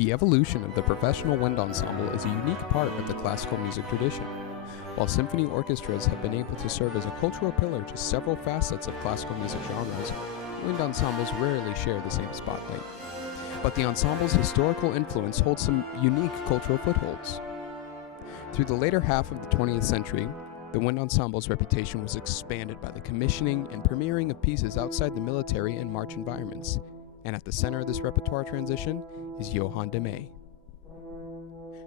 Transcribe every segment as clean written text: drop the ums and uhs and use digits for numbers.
The evolution of the professional wind ensemble is a unique part of the classical music tradition. While symphony orchestras have been able to serve as a cultural pillar to several facets of classical music genres, wind ensembles rarely share the same spotlight. But the ensemble's historical influence holds some unique cultural footholds. Through the later half of the 20th century, the wind ensemble's reputation was expanded by the commissioning and premiering of pieces outside the military and march environments, and at the center of this repertoire transition is Johan de Meij.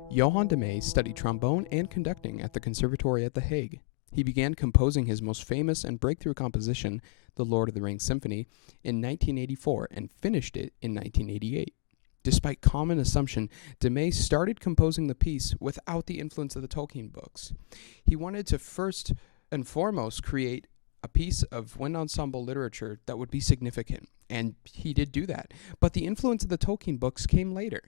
Johan de Meij studied trombone and conducting at the Conservatory at The Hague. He began composing his most famous and breakthrough composition, The Lord of the Rings Symphony, in 1984 and finished it in 1988. Despite common assumption, de Meij started composing the piece without the influence of the Tolkien books. He wanted to first and foremost create a piece of wind ensemble literature that would be significant, and he did do that. But the influence of the Tolkien books came later.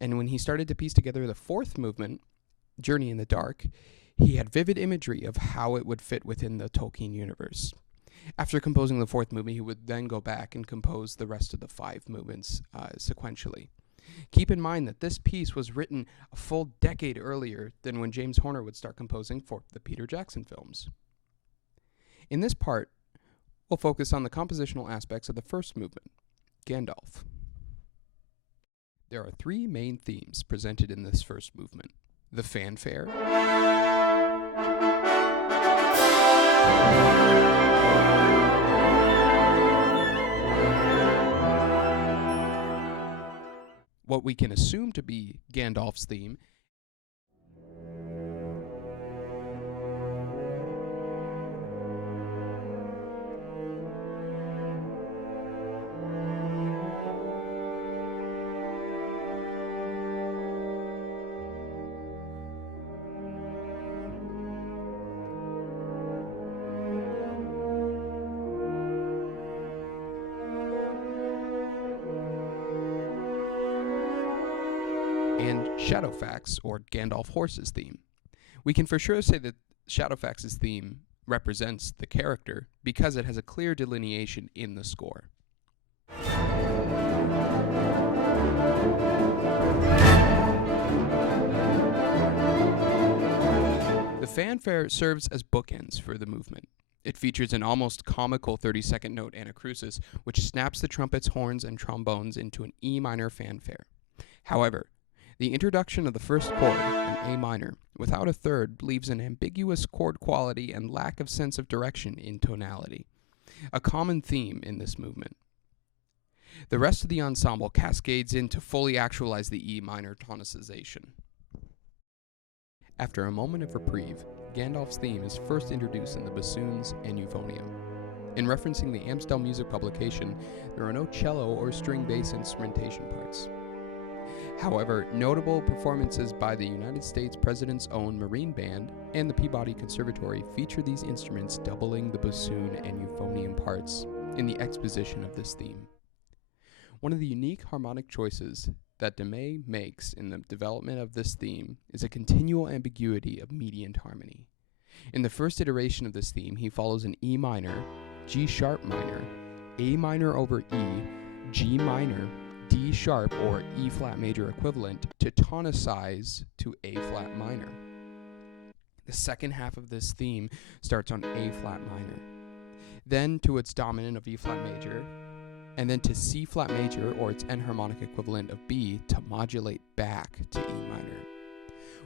And when he started to piece together the fourth movement, Journey in the Dark, he had vivid imagery of how it would fit within the Tolkien universe. After composing the fourth movement, he would then go back and compose the rest of the five movements sequentially. Keep in mind that this piece was written a full decade earlier than when James Horner would start composing for the Peter Jackson films. In this part, we'll focus on the compositional aspects of the first movement, Gandalf. There are three main themes presented in this first movement: the fanfare, what we can assume to be Gandalf's theme, and Shadowfax, or Gandalf Horse's theme. We can for sure say that Shadowfax's theme represents the character because it has a clear delineation in the score. The fanfare serves as bookends for the movement. It features an almost comical 30-second note anacrusis, which snaps the trumpets, horns, and trombones into an E minor fanfare. However, the introduction of the first chord, an A minor, without a third, leaves an ambiguous chord quality and lack of sense of direction in tonality, a common theme in this movement. The rest of the ensemble cascades in to fully actualize the E minor tonicization. After a moment of reprieve, Gandalf's theme is first introduced in the bassoons and euphonium. In referencing the Amstel music publication, there are no cello or string bass instrumentation parts. However, notable performances by the United States President's own Marine Band and the Peabody Conservatory feature these instruments doubling the bassoon and euphonium parts in the exposition of this theme. One of the unique harmonic choices that de Meij makes in the development of this theme is a continual ambiguity of mediant harmony. In the first iteration of this theme, he follows an E minor, G sharp minor, A minor over E, G minor, D sharp or E flat major equivalent to tonicize to A flat minor. The second half of this theme starts on A flat minor, then to its dominant of E flat major, and then to C flat major or its enharmonic equivalent of B to modulate back to E minor.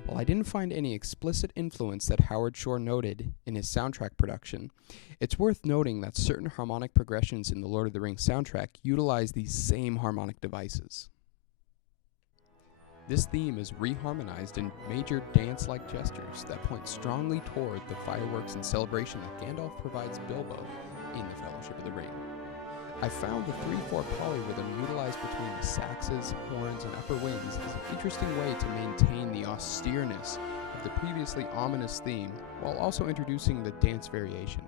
While I didn't find any explicit influence that Howard Shore noted in his soundtrack production, it's worth noting that certain harmonic progressions in the Lord of the Rings soundtrack utilize these same harmonic devices. This theme is reharmonized in major dance-like gestures that point strongly toward the fireworks and celebration that Gandalf provides Bilbo in the Fellowship of the Ring. I found the 3/4 polyrhythm utilized between the saxes, horns, and upper wings is an interesting way to maintain the austereness of the previously ominous theme while also introducing the dance variation.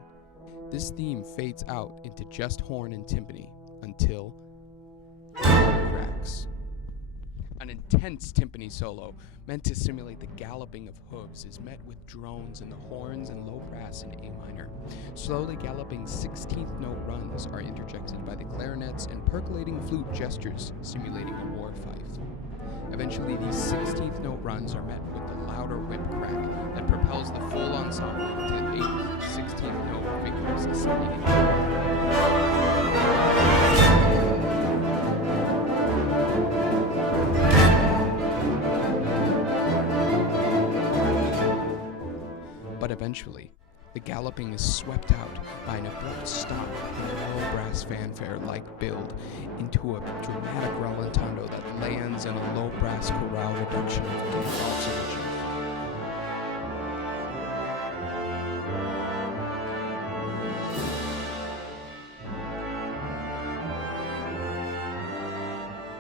This theme fades out into just horn and timpani until it cracks. An intense timpani solo, meant to simulate the galloping of hooves, is met with drones in the horns and low brass in A minor. Slowly galloping 16th note runs are interjected by the clarinets and percolating flute gestures, simulating a war fife. Eventually, these 16th note runs are met with the louder whip crack that propels the full ensemble into 8th, 16th note figures ascending in But eventually, the galloping is swept out by an abrupt stop in a low brass fanfare like build into a dramatic rallentando that lands in a low brass chorale reduction of Gandalf's original.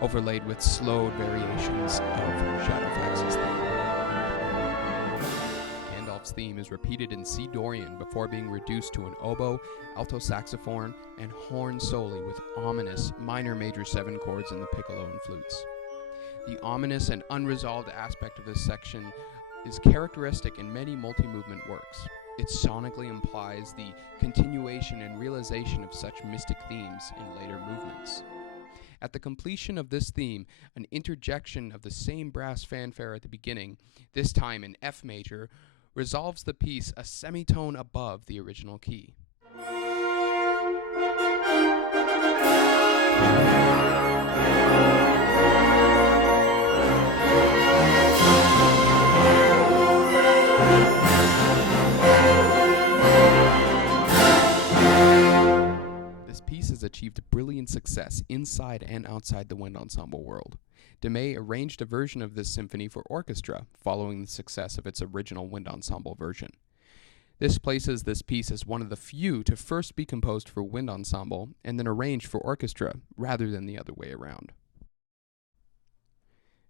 Overlaid with slowed variations of Shadowfax's theme. Gandalf's theme is repeated in C Dorian before being reduced to an oboe, alto saxophone, and horn soli with ominous minor major 7 chords in the piccolo and flutes. The ominous and unresolved aspect of this section is characteristic in many multi-movement works. It sonically implies the continuation and realization of such mystic themes in later movements. At the completion of this theme, an interjection of the same brass fanfare at the beginning, this time in F major, resolves the piece a semitone above the original key. This piece has achieved brilliant success inside and outside the wind ensemble world. Meij arranged a version of this symphony for orchestra, following the success of its original wind ensemble version. This places this piece as one of the few to first be composed for wind ensemble and then arranged for orchestra, rather than the other way around.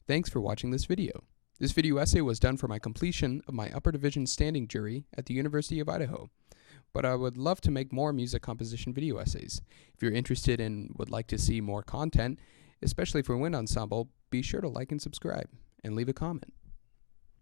Thanks for watching this video. This video essay was done for my completion of my upper division standing jury at the University of Idaho. But I would love to make more music composition video essays. If you're interested and would like to see more content, especially for wind ensemble, be sure to like and subscribe, and leave a comment.